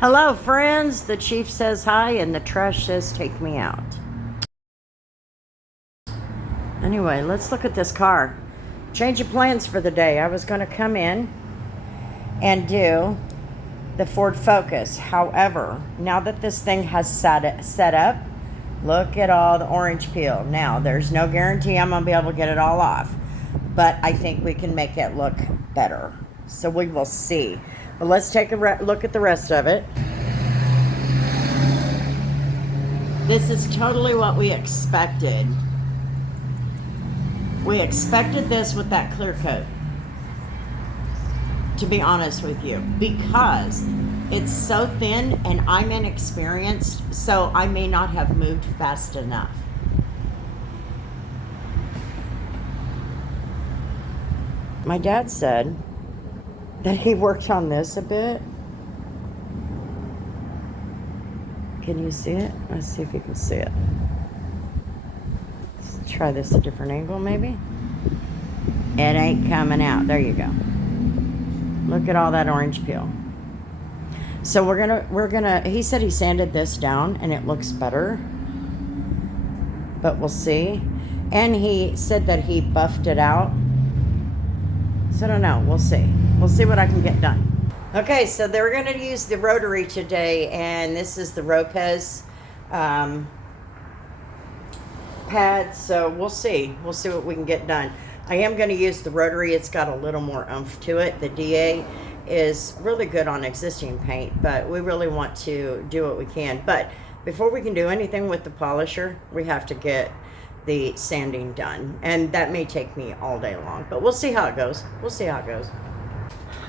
Hello, friends. The chief says hi, and the trash says take me out. Anyway, let's look at this car. Change of plans for the day. I was going to come in and do the Ford Focus. However, now that this thing has set up, look at all the orange peel. Now, there's no guarantee I'm going to be able to get it all off, but I think we can make it look better. So we will see. But let's take a look at the rest of it. This is totally what we expected. We expected this with that clear coat, to be honest with you, because it's so thin and I'm inexperienced, so I may not have moved fast enough. My dad said that he worked on this a bit. Can you see it? Let's see if you can see it. Let's try this a different angle, maybe. It ain't coming out. There you go. Look at all that orange peel. So we're gonna, he said he sanded this down and it looks better, but we'll see. And he said that he buffed it out. So I don't know, we'll see. We'll see what I can get done. Okay, so they're going to use the rotary today, and this is the Lopez pad, so we'll see. We'll see what we can get done. I am going to use the rotary. It's got a little more oomph to it. The DA is really good on existing paint, but we really want to do what we can. But before we can do anything with the polisher, we have to get the sanding done, and that may take me all day long, but we'll see how it goes. We'll see how it goes.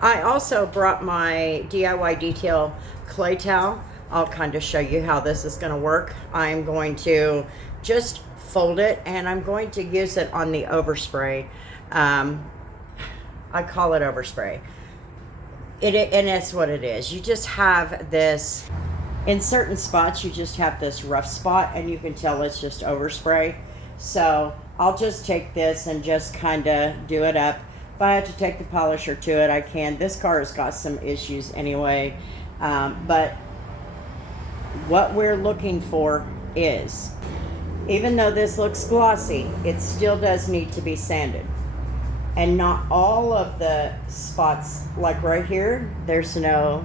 I also brought my DIY detail clay towel. I'll kind of show you how this is going to work. I'm going to just fold it, and I'm going to use it on the overspray. I call it overspray. And it's what it is. You just have this, in certain spots, you just have this rough spot, and you can tell it's just overspray. So I'll just take this and just kind of do it up. If I have to take the polisher to it, I can. This car has got some issues anyway, but what we're looking for is, even though this looks glossy, it still does need to be sanded. And not all of the spots, like right here, there's no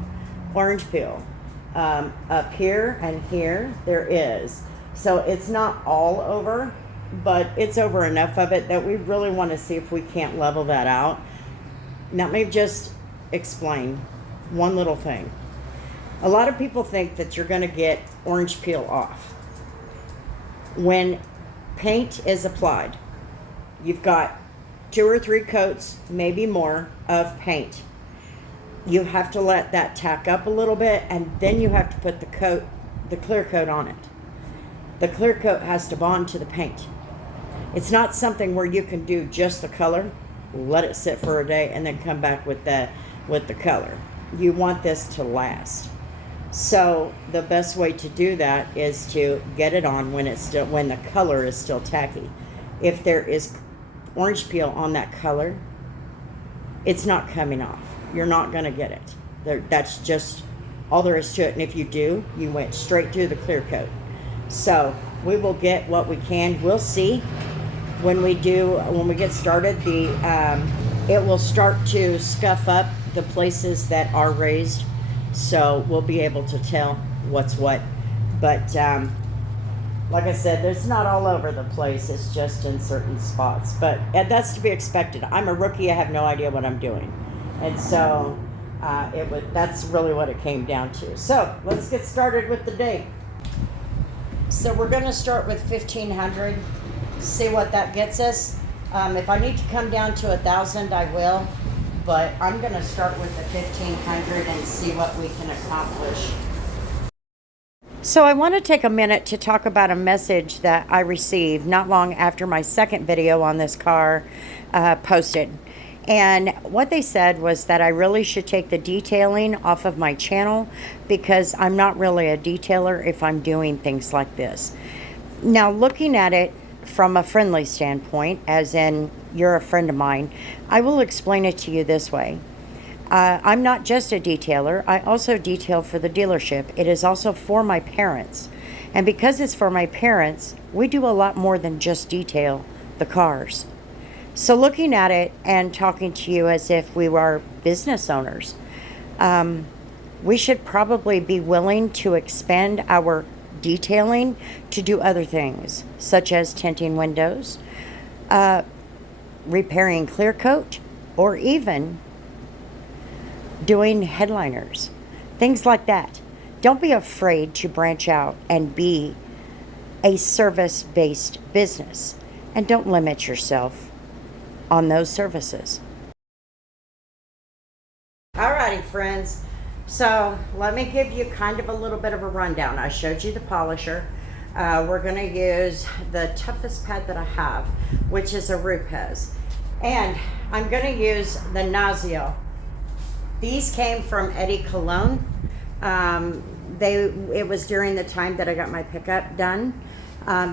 orange peel. Up here and here, there is. So it's not all over, but it's over enough of it that we really want to see if we can't level that out. Now, let me just explain one little thing. A lot of people think that you're going to get orange peel off. When paint is applied, you've got 2 or 3 coats, maybe more, of paint. You have to let that tack up a little bit, and then you have to put the clear coat on it. The clear coat has to bond to the paint. It's not something where you can do just the color, let it sit for a day, and then come back with the color. You want this to last. So the best way to do that is to get it on when the color is still tacky. If there is orange peel on that color, it's not coming off. You're not going to get it. That's just all there is to it. And if you do, you went straight through the clear coat. So we will get what we can. We'll see when we get started. It will start to scuff up the places that are raised, so we'll be able to tell what's what. But like I said, it's not all over the place. It's just in certain spots. But that's to be expected. I'm a rookie. I have no idea what I'm doing. And so that's really what it came down to. So let's get started with the day. So we're going to start with 1,500, see what that gets us. If I need to come down to 1,000, I will. But I'm going to start with the 1,500 and see what we can accomplish. So I want to take a minute to talk about a message that I received not long after my second video on this car posted. And what they said was that I really should take the detailing off of my channel because I'm not really a detailer if I'm doing things like this. Now, looking at it from a friendly standpoint, as in you're a friend of mine, I will explain it to you this way. I'm not just a detailer, I also detail for the dealership. It is also for my parents. And because it's for my parents, we do a lot more than just detail the cars. So looking at it and talking to you as if we were business owners, we should probably be willing to expand our detailing to do other things, such as tinting windows, repairing clear coat, or even doing headliners, things like that. Don't be afraid to branch out and be a service-based business, and don't limit yourself on those services. Alrighty, friends. So let me give you kind of a little bit of a rundown. I showed you the polisher. We're going to use the toughest pad that I have, which is a Cruze. And I'm going to use the Nazio. These came from Eddie Cologne. It was during the time that I got my pickup done.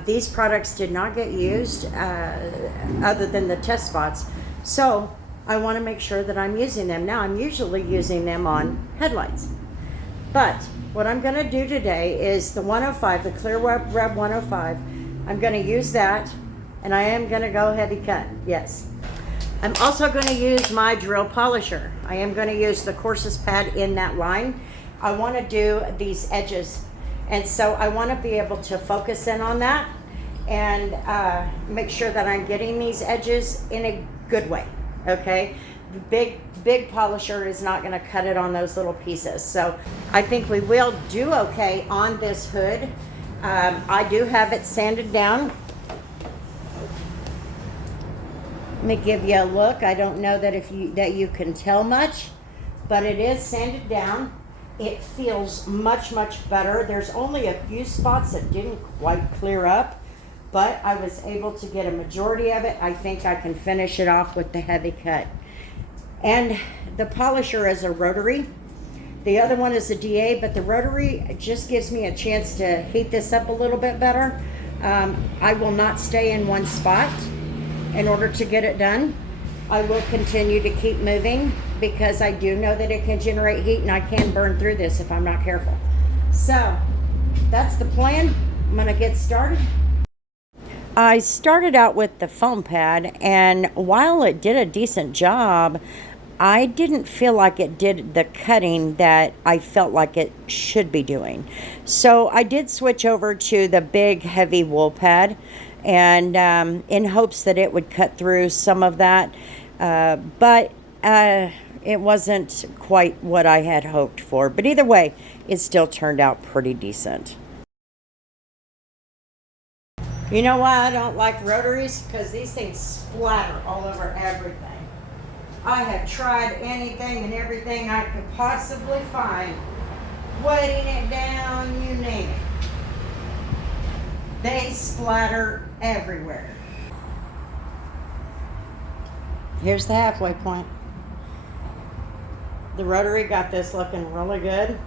These products did not get used other than the test spots. So I want to make sure that I'm using them. Now I'm usually using them on headlights. But what I'm going to do today is the 105, the Clear Rub 105. I'm going to use that, and I am going to go heavy cut, yes. I'm also going to use my drill polisher. I am going to use the coarsest pad in that line. I want to do these edges, and so I want to be able to focus in on that and make sure that I'm getting these edges in a good way, okay? The big polisher is not going to cut it on those little pieces. So I think we will do okay on this hood. I do have it sanded down. Let me give you a look. I don't know that you can tell much, but it is sanded down. It feels much better. There's only a few spots that didn't quite clear up, but I was able to get a majority of it. I think I can finish it off with the heavy cut. And the polisher is a rotary. The other one is a DA, but the rotary just gives me a chance to heat this up a little bit better. I will not stay in one spot in order to get it done. I will continue to keep moving because I do know that it can generate heat and I can burn through this if I'm not careful. So that's the plan. I'm gonna get started. I started out with the foam pad, and while it did a decent job, I didn't feel like it did the cutting that I felt like it should be doing. So I did switch over to the big heavy wool pad, and in hopes that it would cut through some of that, but it wasn't quite what I had hoped for. But either way, it still turned out pretty decent. You know why I don't like rotaries? Because these things splatter all over everything. I have tried anything and everything I could possibly find, wetting it down, you name it. They splatter everywhere. Here's the halfway point. The rotary got this looking really good.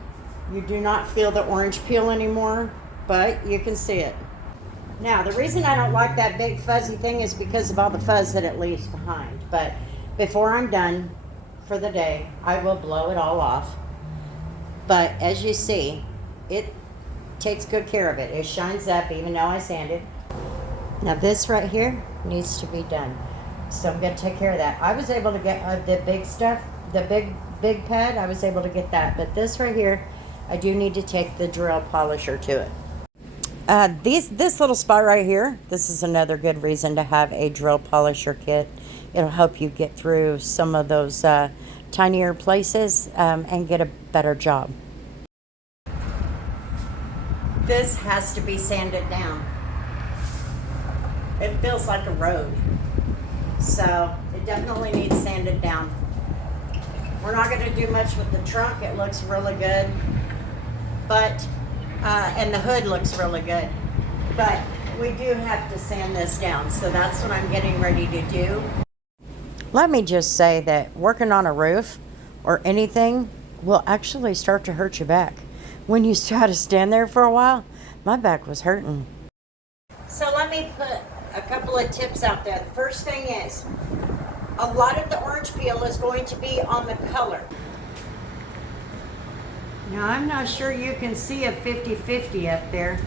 You do not feel the orange peel anymore, but you can see it. Now, the reason I don't like that big fuzzy thing is because of all the fuzz that it leaves behind. But before I'm done for the day, I will blow it all off. But as you see, it takes good care of it. It shines up even though I sanded. Now this right here needs to be done. So I'm going to take care of that. I was able to get the big stuff, the big pad, I was able to get that. But this right here, I do need to take the drill polisher to it. This little spot right here, this is another good reason to have a drill polisher kit. It'll help you get through some of those tinier places and get a better job. This has to be sanded down. It feels like a road. So it definitely needs sanded down. We're not going to do much with the trunk. It looks really good. But and the hood looks really good, but we do have to sand this down, so that's what I'm getting ready to do. Let me just say that working on a roof or anything will actually start to hurt your back. When you try to stand there for a while, my back was hurting. So let me put a couple of tips out there. The first thing is, A lot of the orange peel is going to be on the color. Now, I'm not sure you can see a 50-50 up there.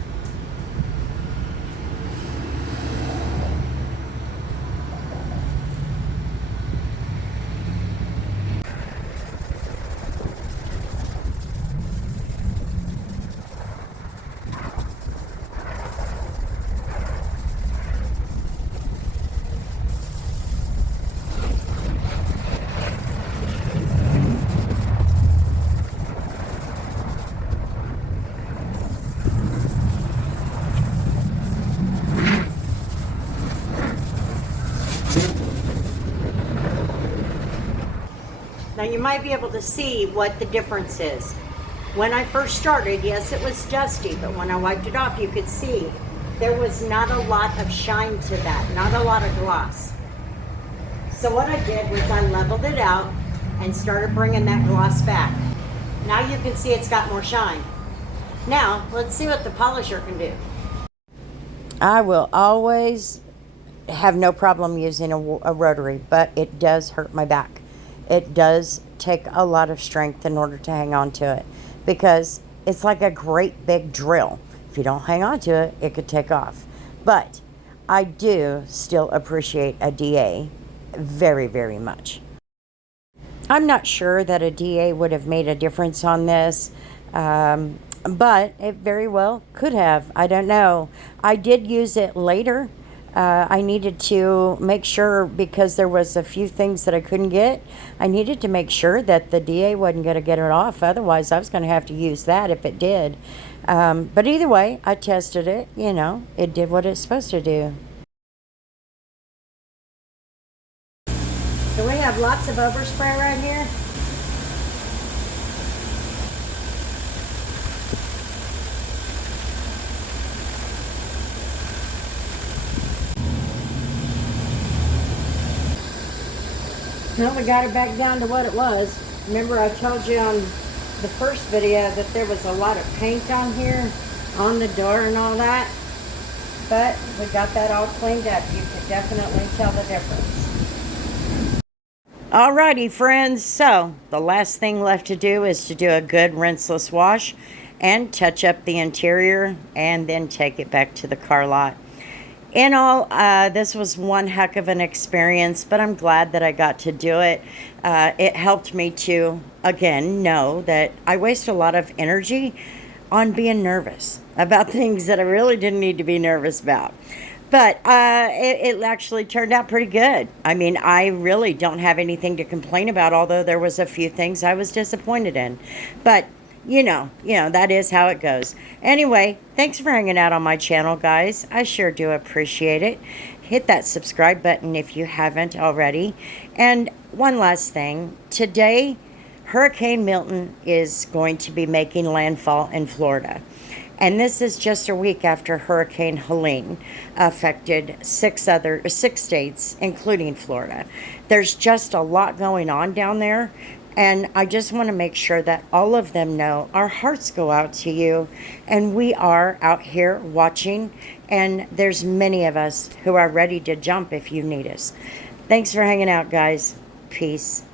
Now you might be able to see what the difference is. When I first started, yes, it was dusty, but when I wiped it off, you could see there was not a lot of shine to that, not a lot of gloss. So what I did was I leveled it out and started bringing that gloss back. Now you can see it's got more shine. Now, let's see what the polisher can do. I will always have no problem using a rotary, but it does hurt my back. It does take a lot of strength in order to hang on to it because it's like a great big drill. If you don't hang on to it, it could take off. But I do still appreciate a DA very, very much. I'm not sure that a DA would have made a difference on this, but it very well could have. I don't know. I did use it later. I needed to make sure because there was a few things that I couldn't get. I needed to make sure that the DA wasn't going to get it off. Otherwise, I was going to have to use that if it did. But either way, I tested it. You know, it did what it's supposed to do. So we have lots of overspray right here. Well, we got it back down to what it was. Remember I told you on the first video that there was a lot of paint on here, on the door and all that. But we got that all cleaned up. You could definitely tell the difference. Alrighty, friends. So the last thing left to do is to do a good rinseless wash and touch up the interior and then take it back to the car lot. In all, this was one heck of an experience, but I'm glad that I got to do it. It helped me to, again, know that I waste a lot of energy on being nervous about things that I really didn't need to be nervous about. But it actually turned out pretty good. I mean, I really don't have anything to complain about, although there was a few things I was disappointed in. But you know, that is how it goes. Anyway, thanks for hanging out on my channel, guys. I sure do appreciate it. Hit that subscribe button if you haven't already. And one last thing. Today, Hurricane Milton is going to be making landfall in Florida. And this is just a week after Hurricane Helene affected six states, including Florida. There's just a lot going on down there. And I just want to make sure that all of them know our hearts go out to you. And we are out here watching. And there's many of us who are ready to jump if you need us. Thanks for hanging out, guys. Peace.